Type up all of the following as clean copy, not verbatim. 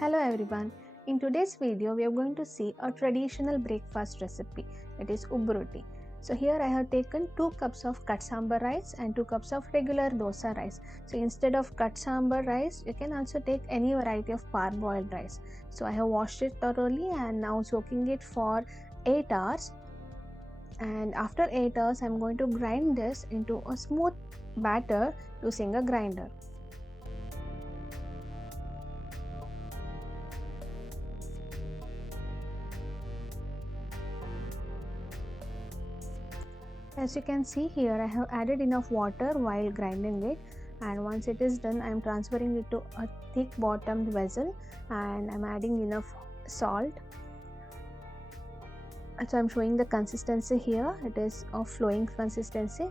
Hello everyone. In today's video we are going to see a traditional breakfast recipe, that is Ubbu Rotti. So here I have taken 2 cups of cut sambar rice and 2 cups of regular dosa rice. So instead of cut sambar rice you can also take any variety of parboiled rice. So I have washed it thoroughly and now soaking it for 8 hours, and after 8 hours I am going to grind this into a smooth batter using a grinder. As you can see here, I have added enough water while grinding it, and once it is done I am transferring it to a thick bottomed vessel and I am adding enough salt. So I am showing the consistency here, it is of flowing consistency.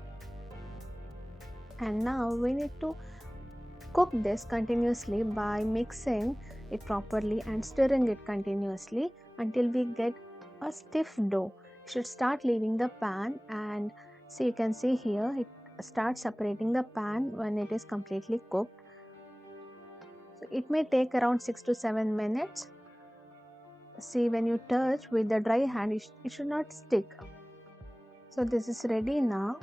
And now we need to cook this continuously by mixing it properly and stirring it continuously until we get a stiff dough. Should start leaving the pan, and so you can see here it starts separating the pan when it is completely cooked. So it may take around 6 to 7 minutes. See, when you touch with the dry hand it should not stick. So this is ready now,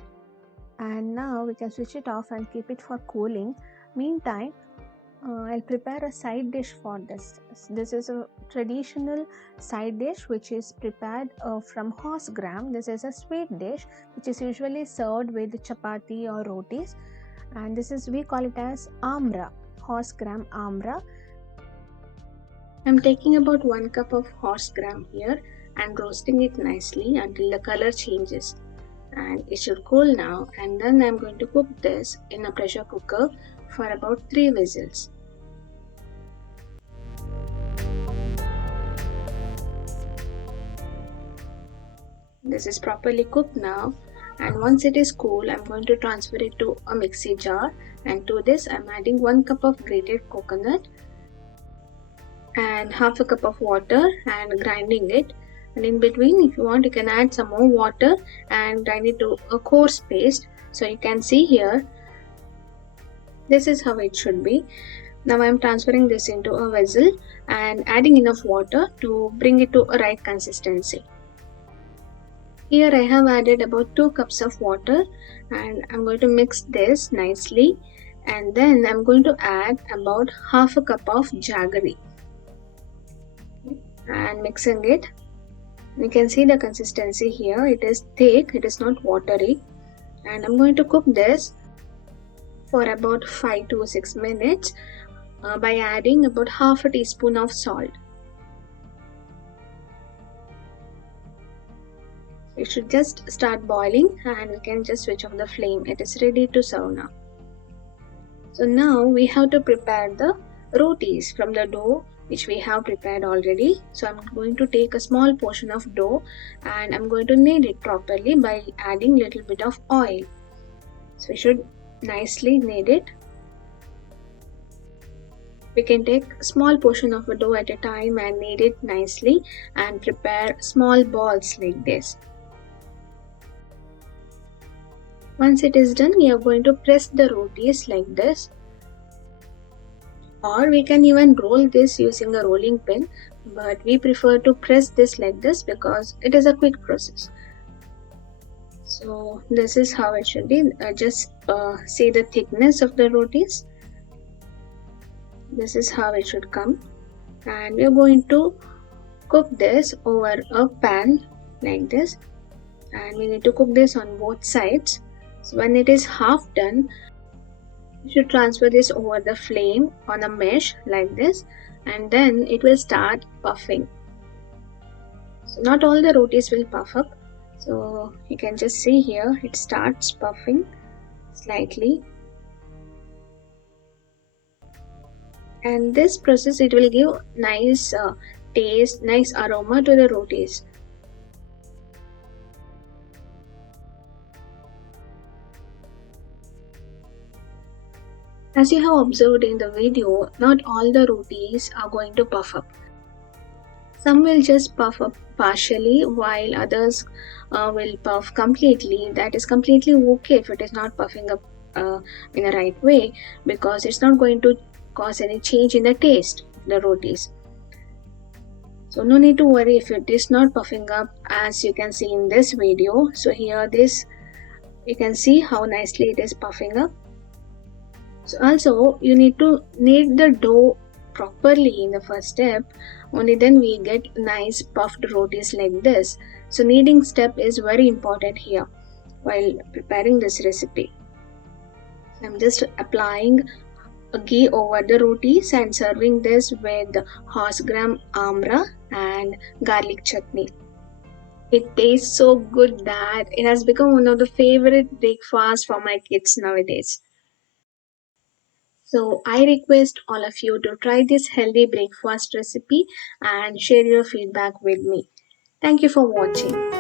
and now we can switch it off and keep it for cooling. Meantime, I'll prepare a side dish for this. This is a traditional side dish which is prepared from horse gram. This is a sweet dish which is usually served with chapati or rotis, and this is, we call it as Aamra, horse gram Aamra. I'm taking about 1 cup of horse gram here and roasting it nicely until the color changes, and it should cool now, and then I'm going to cook this in a pressure cooker for about 3 whistles. This is properly cooked now, and once it is cool I'm going to transfer it to a mixie jar, and to this I'm adding 1 cup of grated coconut and half a cup of water and grinding it. And in between, if you want, you can add some more water and grind it to a coarse paste. So you can see here, this is how it should be. Now I am transferring this into a vessel and adding enough water to bring it to a right consistency. Here I have added about 2 cups of water, and I'm going to mix this nicely, and then I'm going to add about half a cup of jaggery and mixing it. You can see the consistency here, it is thick, it is not watery, and I'm going to cook this for about 5 to 6 minutes by adding about half a teaspoon of salt. It should just start boiling and we can just switch off the flame. It is ready to serve now. So now we have to prepare the rotis from the dough which we have prepared already. So I'm going to take a small portion of dough and I'm going to knead it properly by adding little bit of oil. So we should nicely knead it. We can take a small portion of a dough at a time and knead it nicely and prepare small balls like this. Once it is done, we are going to press the rotis like this, or we can even roll this using a rolling pin, but we prefer to press this like this because it is a quick process. So this is how it should be. Just see the thickness of the rotis. This is how it should come, and we are going to cook this over a pan like this, and we need to cook this on both sides. So when it is half done, you should transfer this over the flame on a mesh like this, and then it will start puffing. So not all the rotis will puff up, so you can just see here it starts puffing slightly, and this process, it will give nice taste, nice aroma to the rotis. As you have observed in the video, not all the rotis are going to puff up. Some will just puff up partially while others will puff completely. That is completely okay if it is not puffing up in the right way, because it's not going to cause any change in the taste of the rotis. So no need to worry if it is not puffing up, as you can see in this video. So here this, you can see how nicely it is puffing up. So also you need to knead the dough properly in the first step. Only then we get nice puffed rotis like this. So kneading step is very important here while preparing this recipe. I'm just applying a ghee over the rotis and serving this with horse gram amra and garlic chutney. It tastes so good that it has become one of the favorite breakfasts for my kids nowadays. So I request all of you to try this healthy breakfast recipe and share your feedback with me. Thank you for watching.